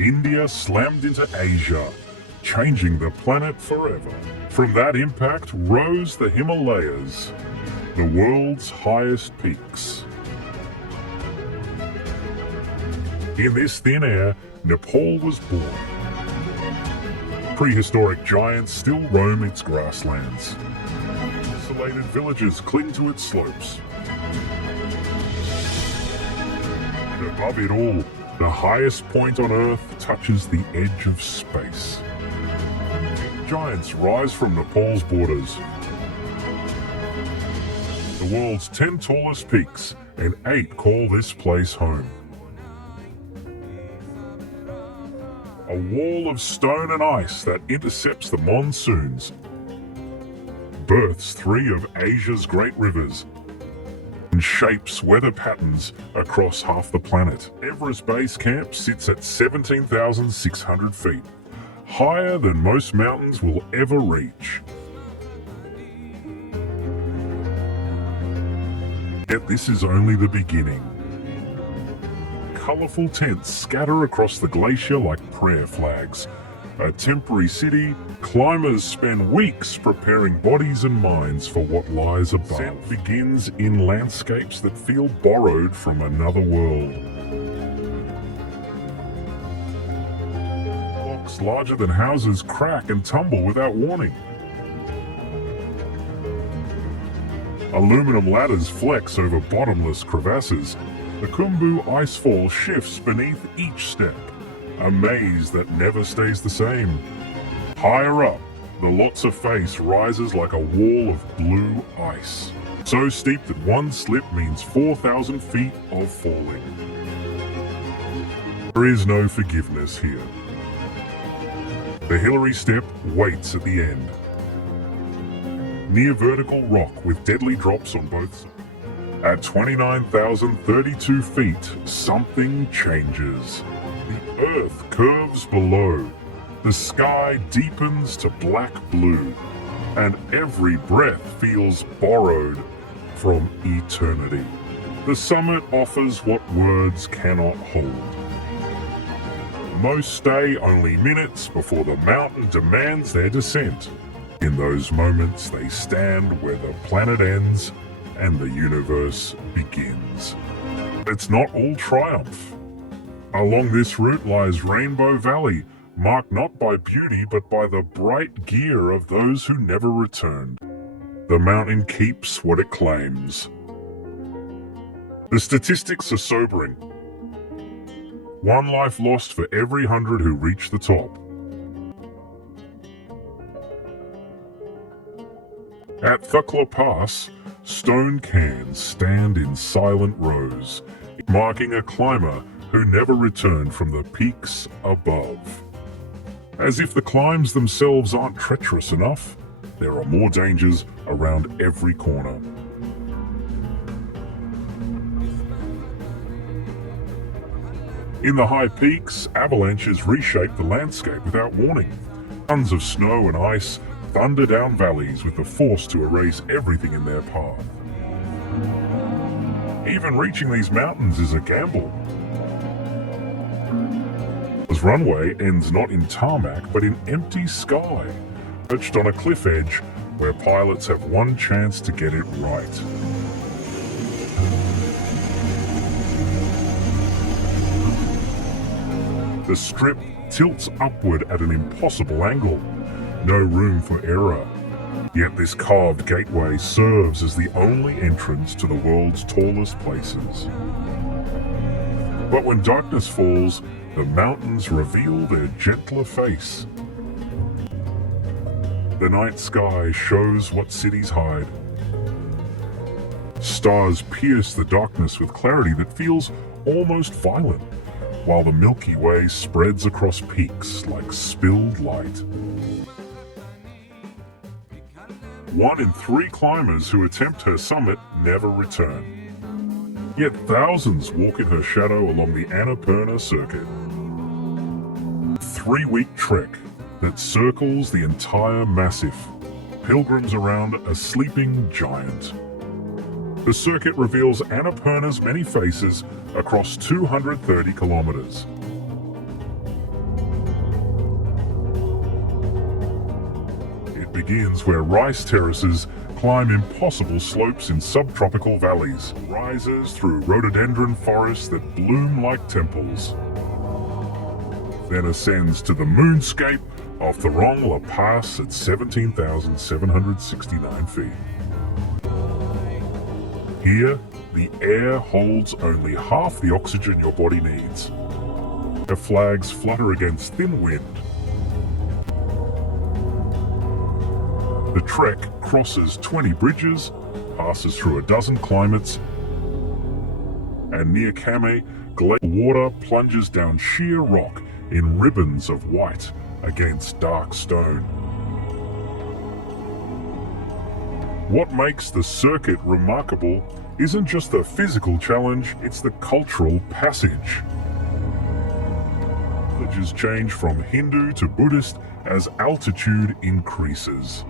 India slammed into Asia, changing the planet forever. From that impact rose the Himalayas, the world's highest peaks. In this thin air, Nepal was born. Prehistoric giants still roam its grasslands. Isolated villages cling to its slopes. And above it all, the highest point on Earth touches the edge of space. Giants rise from Nepal's borders. The world's 10 tallest peaks, and 8 call this place home. A wall of stone and ice that intercepts the monsoons, births 3 of Asia's great rivers, and shapes weather patterns across half the planet. Everest Base Camp sits at 17,600 feet, higher than most mountains will ever reach. Yet this is only the beginning. Colourful tents scatter across the glacier like prayer flags. A temporary city, climbers spend weeks preparing bodies and minds for what lies above. Ascent begins in landscapes that feel borrowed from another world. Blocks larger than houses crack and tumble without warning. Aluminum ladders flex over bottomless crevasses. The Khumbu icefall shifts beneath each step, a maze that never stays the same. Higher up, the Lhotse face rises like a wall of blue ice, so steep that one slip means 4,000 feet of falling. There is no forgiveness here. The Hillary Step waits at the end. Near vertical rock with deadly drops on both sides. At 29,032 feet, something changes. The earth curves below. The sky deepens to black blue. And every breath feels borrowed from eternity. The summit offers what words cannot hold. Most stay only minutes before the mountain demands their descent. In those moments, they stand where the planet ends and the universe begins. It's not all triumph. Along this route lies Rainbow Valley, marked not by beauty but by the bright gear of those who never returned. The mountain keeps what it claims. The statistics are sobering. 1 life lost for every 100 who reach the top. At Thukla Pass, stone cans stand in silent rows, marking a climber who never returned from the peaks above. As if the climbs themselves aren't treacherous enough, there are more dangers around every corner. In the high peaks, avalanches reshape the landscape without warning. Tons of snow and ice thunder down valleys with the force to erase everything in their path. Even reaching these mountains is a gamble. This runway ends not in tarmac but in empty sky, perched on a cliff edge where pilots have one chance to get it right. The strip tilts upward at an impossible angle. No room for error. Yet this carved gateway serves as the only entrance to the world's tallest places. But when darkness falls, the mountains reveal their gentler face. The night sky shows what cities hide. Stars pierce the darkness with clarity that feels almost violent, while the Milky Way spreads across peaks like spilled light. 1 in 3 climbers who attempt her summit never return. Yet thousands walk in her shadow along the Annapurna circuit. 3-week trek that circles the entire massif, pilgrims around a sleeping giant. The circuit reveals Annapurna's many faces across 230 kilometers. begins where rice terraces climb impossible slopes in subtropical valleys, rises through rhododendron forests that bloom like temples, then ascends to the moonscape of Thorong La Pass at 17,769 feet. Here, the air holds only half the oxygen your body needs. The flags flutter against thin wind. The trek crosses 20 bridges, passes through a dozen climates, and near Kame, glacial water plunges down sheer rock in ribbons of white against dark stone. What makes the circuit remarkable isn't just the physical challenge, it's the cultural passage. Villages change from Hindu to Buddhist as altitude increases,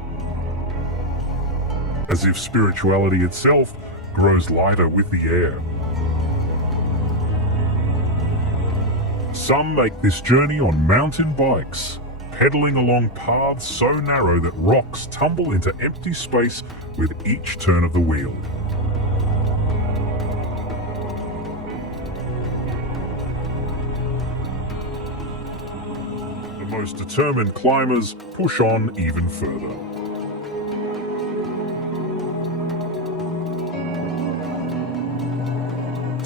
as if spirituality itself grows lighter with the air. Some make this journey on mountain bikes, pedaling along paths so narrow that rocks tumble into empty space with each turn of the wheel. The most determined climbers push on even further.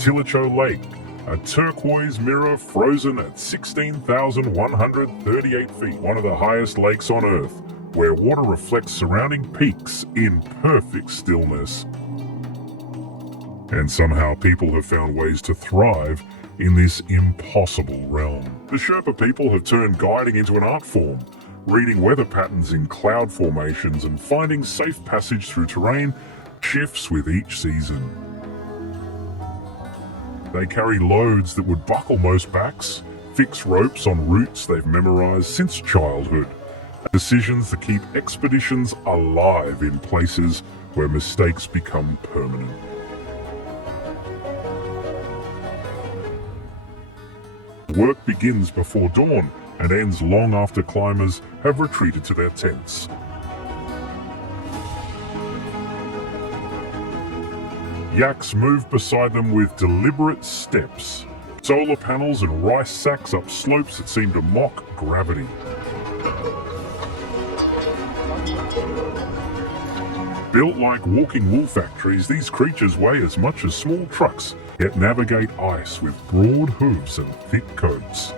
Tilicho Lake, a turquoise mirror frozen at 16,138 feet, one of the highest lakes on Earth, where water reflects surrounding peaks in perfect stillness. And somehow people have found ways to thrive in this impossible realm. The Sherpa people have turned guiding into an art form, reading weather patterns in cloud formations and finding safe passage through terrain shifts with each season. They carry loads that would buckle most backs, fix ropes on routes they've memorized since childhood. Decisions that keep expeditions alive in places where mistakes become permanent. Work begins before dawn and ends long after climbers have retreated to their tents. Yaks move beside them with deliberate steps. Solar panels and rice sacks up slopes that seem to mock gravity. Built like walking wool factories, these creatures weigh as much as small trucks, yet navigate ice with broad hooves and thick coats.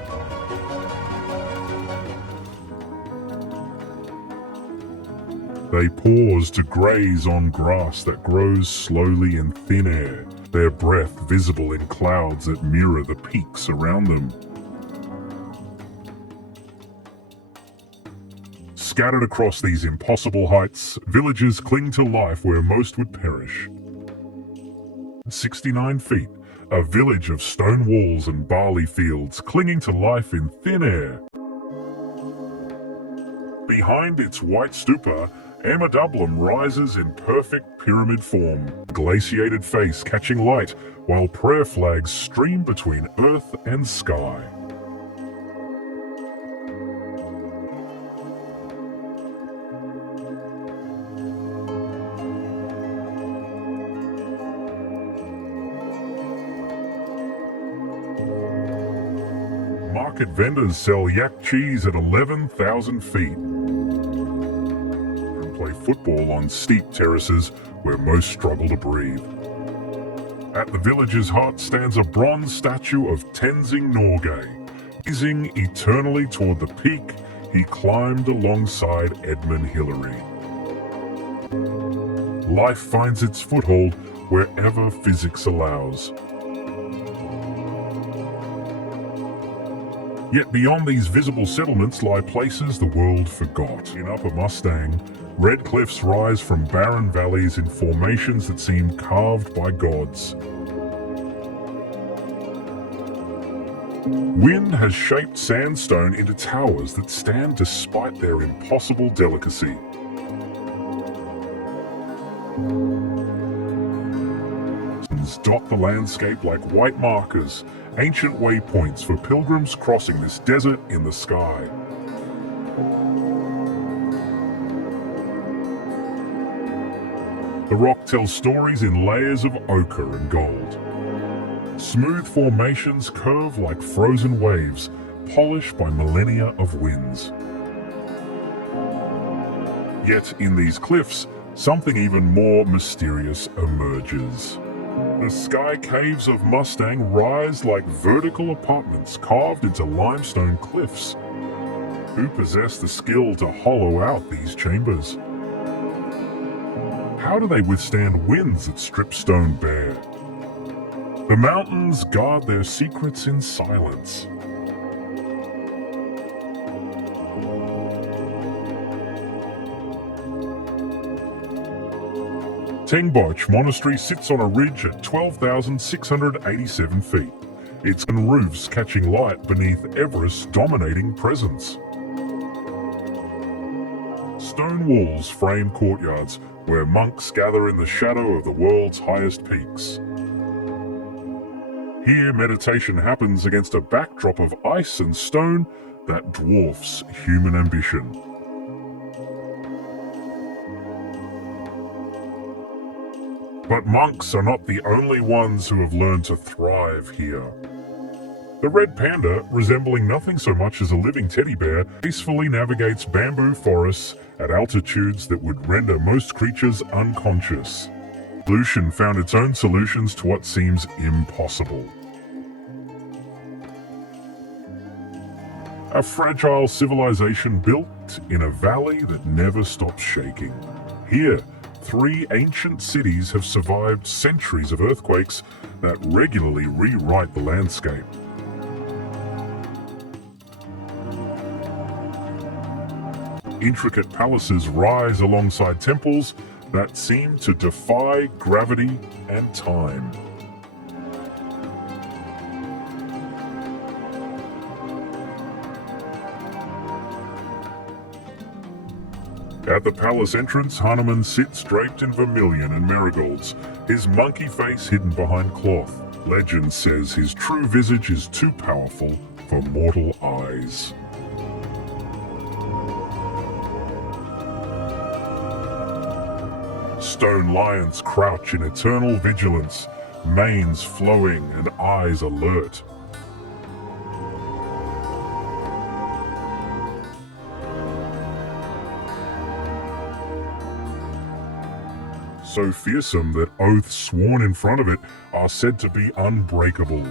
They pause to graze on grass that grows slowly in thin air, their breath visible in clouds that mirror the peaks around them. Scattered across these impossible heights, villages cling to life where most would perish. 69 feet, a village of stone walls and barley fields clinging to life in thin air. Behind its white stupa, Amadublam rises in perfect pyramid form, glaciated face catching light while prayer flags stream between earth and sky. Market vendors sell yak cheese at 11,000 feet. Play football on steep terraces where most struggle to breathe. At the village's heart stands a bronze statue of Tenzing Norgay, gazing eternally toward the peak he climbed alongside Edmund Hillary. Life finds its foothold wherever physics allows. Yet beyond these visible settlements lie places the world forgot. In Upper Mustang, red cliffs rise from barren valleys in formations that seem carved by gods. Wind has shaped sandstone into towers that stand despite their impossible delicacy. Dot the landscape like white markers, ancient waypoints for pilgrims crossing this desert in the sky. The rock tells stories in layers of ochre and gold. Smooth formations curve like frozen waves, polished by millennia of winds. Yet in these cliffs, something even more mysterious emerges. The sky caves of Mustang rise like vertical apartments carved into limestone cliffs. Who possess the skill to hollow out these chambers? How do they withstand winds that strip stone bare? The mountains guard their secrets in silence. Tengboche Monastery sits on a ridge at 12,687 feet, its roofs catching light beneath Everest's dominating presence. Stone walls frame courtyards where monks gather in the shadow of the world's highest peaks. Here, meditation happens against a backdrop of ice and stone that dwarfs human ambition. But monks are not the only ones who have learned to thrive here. The red panda, resembling nothing so much as a living teddy bear, peacefully navigates bamboo forests at altitudes that would render most creatures unconscious. Evolution found its own solutions to what seems impossible. A fragile civilization built in a valley that never stops shaking. Here, 3 ancient cities have survived centuries of earthquakes that regularly rewrite the landscape. Intricate palaces rise alongside temples that seem to defy gravity and time. At the palace entrance, Hanuman sits draped in vermilion and marigolds, his monkey face hidden behind cloth. Legend says his true visage is too powerful for mortal eyes. Stone lions crouch in eternal vigilance, manes flowing and eyes alert. So fearsome that oaths sworn in front of it are said to be unbreakable.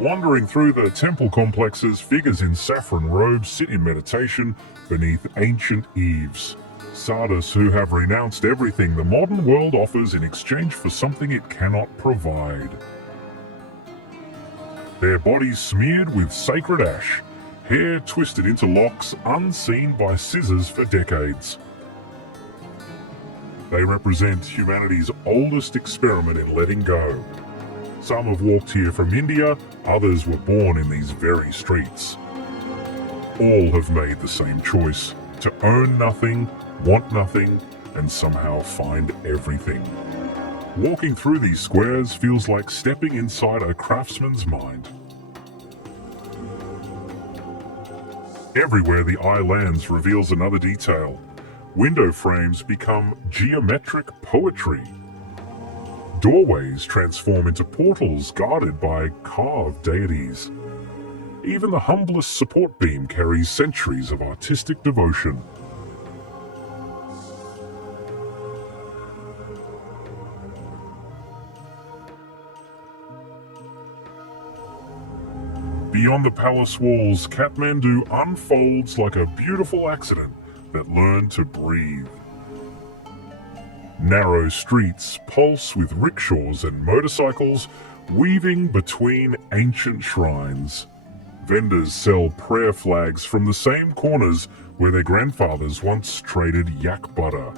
Wandering through the temple complexes, figures in saffron robes sit in meditation beneath ancient eaves. Sadhus who have renounced everything the modern world offers in exchange for something it cannot provide. Their bodies smeared with sacred ash, hair twisted into locks unseen by scissors for decades. They represent humanity's oldest experiment in letting go. Some have walked here from India, others were born in these very streets. All have made the same choice: to own nothing, want nothing, and somehow find everything. Walking through these squares feels like stepping inside a craftsman's mind. Everywhere the eye lands reveals another detail. Window frames become geometric poetry. Doorways transform into portals guarded by carved deities. Even the humblest support beam carries centuries of artistic devotion. Beyond the palace walls, Kathmandu unfolds like a beautiful accident that learned to breathe. Narrow streets pulse with rickshaws and motorcycles weaving between ancient shrines. Vendors sell prayer flags from the same corners where their grandfathers once traded yak butter.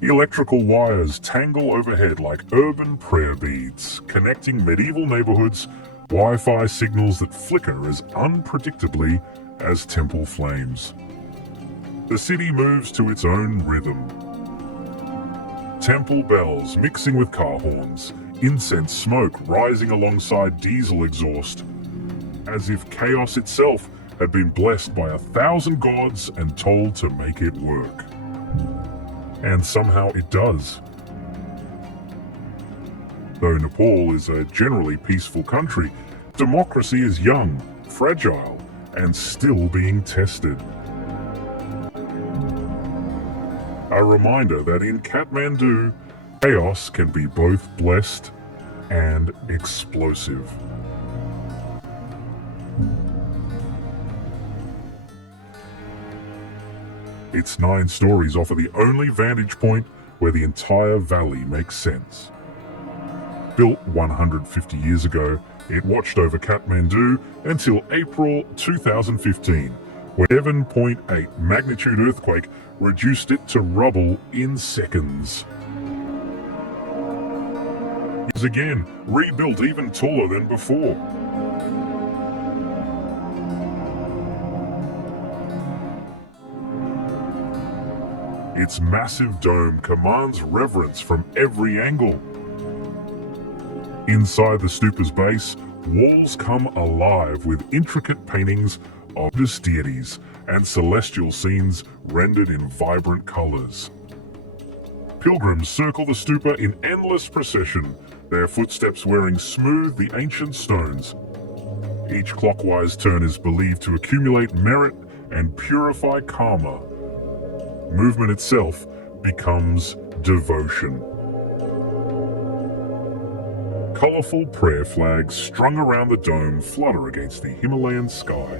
Electrical wires tangle overhead like urban prayer beads, connecting medieval neighborhoods, Wi-Fi signals that flicker as unpredictably as temple flames. The city moves to its own rhythm. Temple bells mixing with car horns, incense smoke rising alongside diesel exhaust, as if chaos itself had been blessed by 1,000 gods and told to make it work. and somehow it does. Though Nepal is a generally peaceful country, democracy is young, fragile, and still being tested. A reminder that in Kathmandu, chaos can be both blessed and explosive. Its 9 stories offer the only vantage point where the entire valley makes sense. Built 150 years ago, it watched over Kathmandu until April 2015, when 7.8 magnitude earthquake reduced it to rubble in seconds. It was again rebuilt even taller than before. Its massive dome commands reverence from every angle. Inside the stupa's base, walls come alive with intricate paintings of Buddhist deities and celestial scenes rendered in vibrant colors. Pilgrims circle the stupa in endless procession, their footsteps wearing smooth the ancient stones. Each clockwise turn is believed to accumulate merit and purify karma. Movement itself becomes devotion. Colorful prayer flags strung around the dome flutter against the Himalayan sky.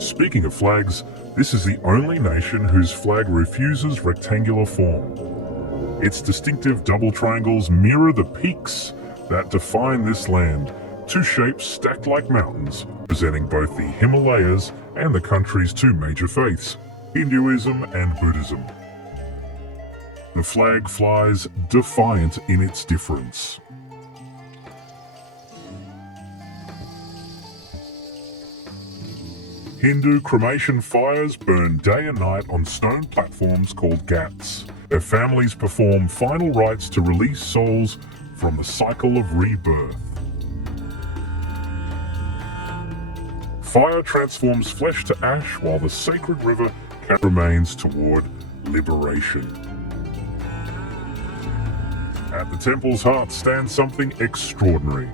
Speaking of flags, this is the only nation whose flag refuses rectangular form. Its distinctive double triangles mirror the peaks that define this land, 2 shapes stacked like mountains, representing both the Himalayas and the country's 2 major faiths, Hinduism and Buddhism. The flag flies defiant in its difference. Hindu cremation fires burn day and night on stone platforms called ghats. Their families perform final rites to release souls from the cycle of rebirth. Fire transforms flesh to ash while the sacred river remains toward liberation. At the temple's heart stands something extraordinary.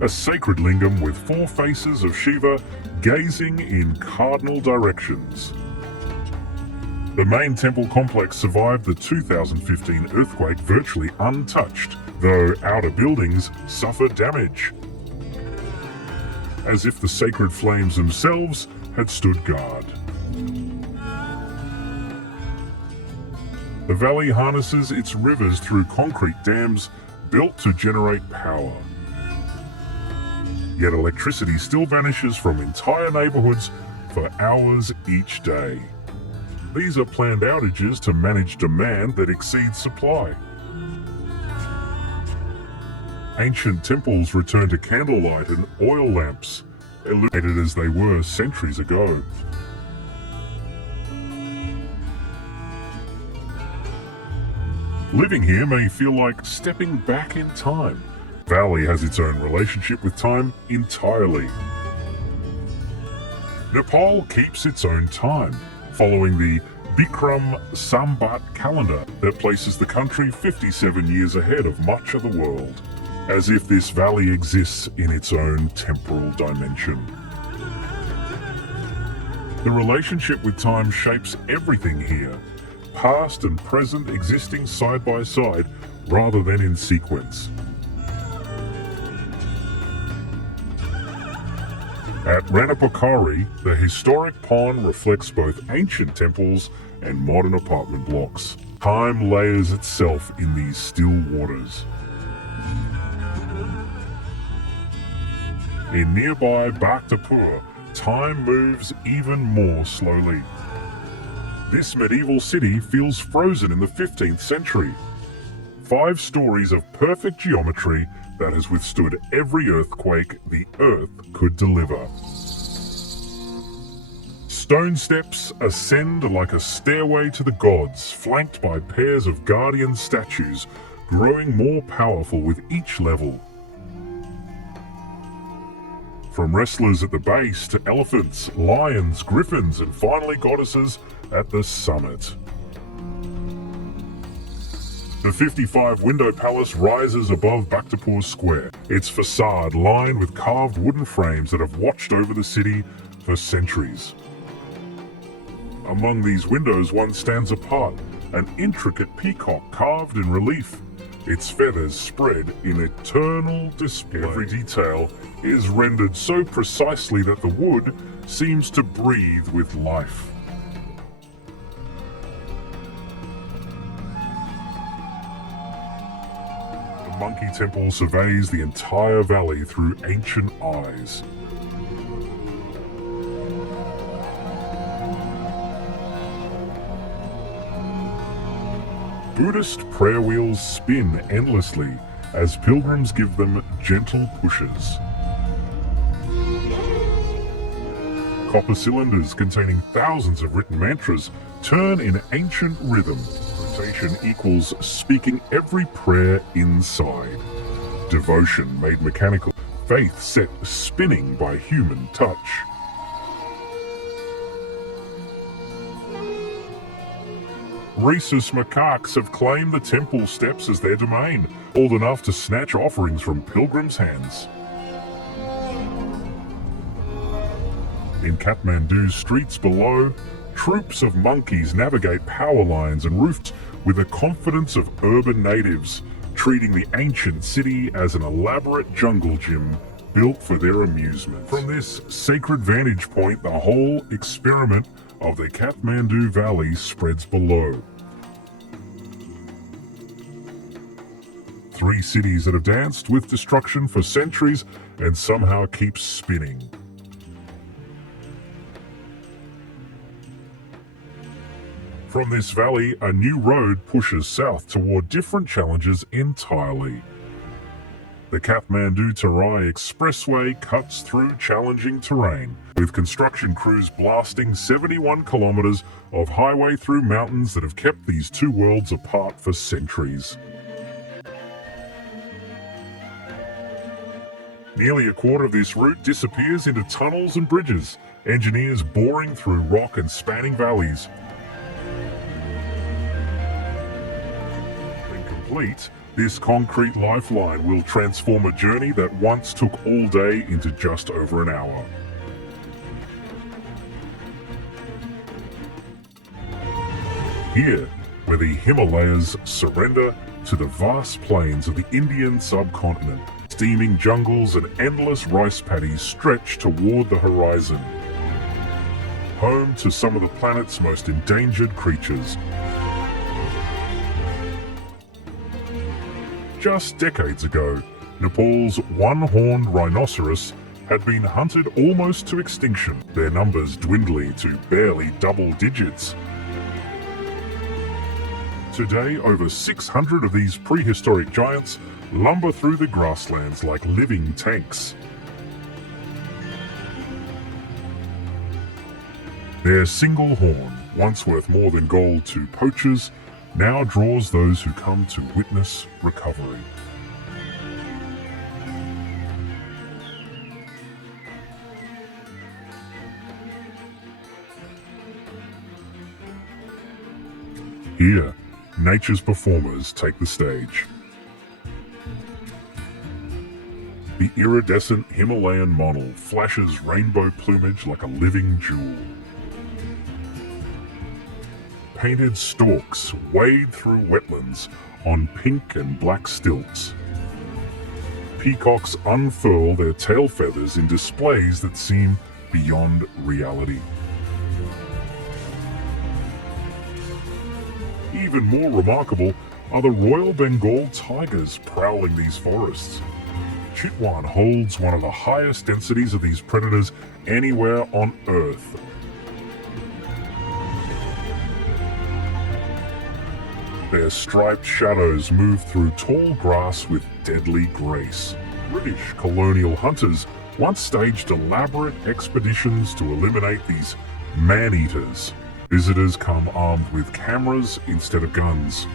A sacred lingam with 4 faces of Shiva gazing in cardinal directions. The main temple complex survived the 2015 earthquake virtually untouched, though outer buildings suffered damage, as if the sacred flames themselves had stood guard. The valley harnesses its rivers through concrete dams built to generate power. Yet electricity still vanishes from entire neighborhoods for hours each day. These are planned outages to manage demand that exceeds supply. Ancient temples return to candlelight and oil lamps, illuminated as they were centuries ago. Living here may feel like stepping back in time. The valley has its own relationship with time entirely. Nepal keeps its own time, following the Bikram Sambat calendar that places the country 57 years ahead of much of the world, as if this valley exists in its own temporal dimension. The relationship with time shapes everything here, past and present existing side by side rather than in sequence. At Ranapokhari, the historic pond reflects both ancient temples and modern apartment blocks. Time layers itself in these still waters. In nearby Bhaktapur, time moves even more slowly. This medieval city feels frozen in the 15th century. 5 stories of perfect geometry that has withstood every earthquake the earth could deliver. Stone steps ascend like a stairway to the gods, flanked by pairs of guardian statues, growing more powerful with each level. From wrestlers at the base to elephants, lions, griffins, and finally goddesses at the summit. The 55-window palace rises above Bhaktapur Square, its facade lined with carved wooden frames that have watched over the city for centuries. Among these windows, one stands apart, an intricate peacock carved in relief, its feathers spread in eternal display. Every detail is rendered so precisely that the wood seems to breathe with life. The Monkey Temple surveys the entire valley through ancient eyes. Buddhist prayer wheels spin endlessly as pilgrims give them gentle pushes. Copper cylinders containing thousands of written mantras turn in ancient rhythm. Rotation equals speaking every prayer inside. Devotion made mechanical. Faith set spinning by human touch. Rhesus macaques have claimed the temple steps as their domain, old enough to snatch offerings from pilgrims' hands. In Kathmandu's streets below, troops of monkeys navigate power lines and roofs with the confidence of urban natives, treating the ancient city as an elaborate jungle gym built for their amusement. From this sacred vantage point, the whole experiment of the Kathmandu Valley spreads below. Three cities that have danced with destruction for centuries and somehow keep spinning. From this valley, a new road pushes south toward different challenges entirely. The Kathmandu-Terai Expressway cuts through challenging terrain, with construction crews blasting 71 kilometers of highway through mountains that have kept these two worlds apart for centuries. Nearly a quarter of this route disappears into tunnels and bridges, engineers boring through rock and spanning valleys. When complete, this concrete lifeline will transform a journey that once took all day into just over an hour. Here, where the Himalayas surrender to the vast plains of the Indian subcontinent, steaming jungles and endless rice paddies stretch toward the horizon. Home to some of the planet's most endangered creatures. Just decades ago, Nepal's one-horned rhinoceros had been hunted almost to extinction, their numbers dwindling to barely double digits. Today, over 600 of these prehistoric giants lumber through the grasslands like living tanks. Their single horn, once worth more than gold to poachers, now draws those who come to witness recovery. Here, nature's performers take the stage. The iridescent Himalayan monal flashes rainbow plumage like a living jewel. Painted storks wade through wetlands on pink and black stilts. Peacocks unfurl their tail feathers in displays that seem beyond reality. Even more remarkable are the Royal Bengal tigers prowling these forests. Chitwan holds one of the highest densities of these predators anywhere on Earth. Their striped shadows move through tall grass with deadly grace. British colonial hunters once staged elaborate expeditions to eliminate these man-eaters. Visitors come armed with cameras instead of guns.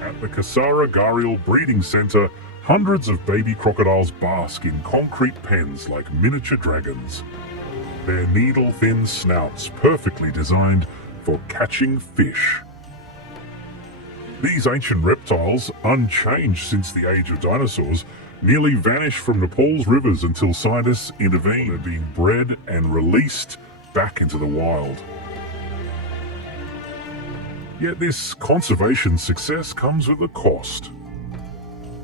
At the Kasara Gharial Breeding Center, hundreds of baby crocodiles bask in concrete pens like miniature dragons. Their needle-thin snouts perfectly designed for catching fish. These ancient reptiles, unchanged since the age of dinosaurs, nearly vanished from Nepal's rivers until scientists intervened. They're being bred and released back into the wild. Yet this conservation success comes with a cost.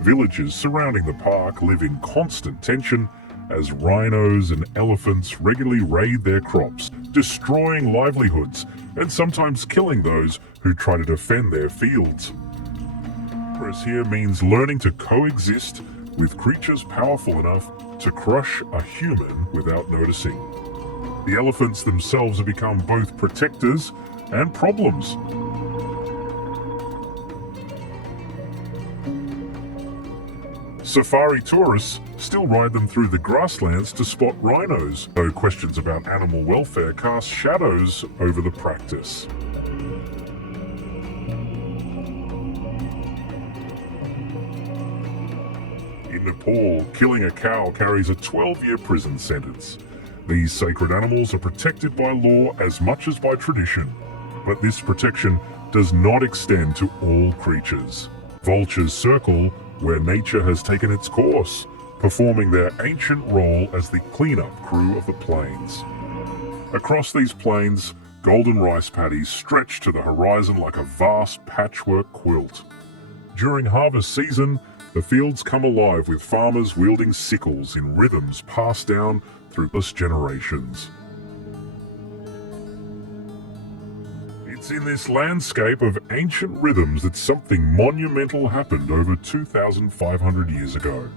Villages surrounding the park live in constant tension as rhinos and elephants regularly raid their crops, destroying livelihoods and sometimes killing those who try to defend their fields. Progress here means learning to coexist with creatures powerful enough to crush a human without noticing. The elephants themselves have become both protectors and problems. Safari tourists still ride them through the grasslands to spot rhinos, though questions about animal welfare cast shadows over the practice. In Nepal, killing a cow carries a 12-year prison sentence. These sacred animals are protected by law as much as by tradition, but this protection does not extend to all creatures. Vultures circle where nature has taken its course, performing their ancient role as the cleanup crew of the plains. Across these plains, golden rice paddies stretch to the horizon like a vast patchwork quilt. During harvest season, the fields come alive with farmers wielding sickles in rhythms passed down through countless generations. It's in this landscape of ancient rhythms that something monumental happened over 2,500 years ago.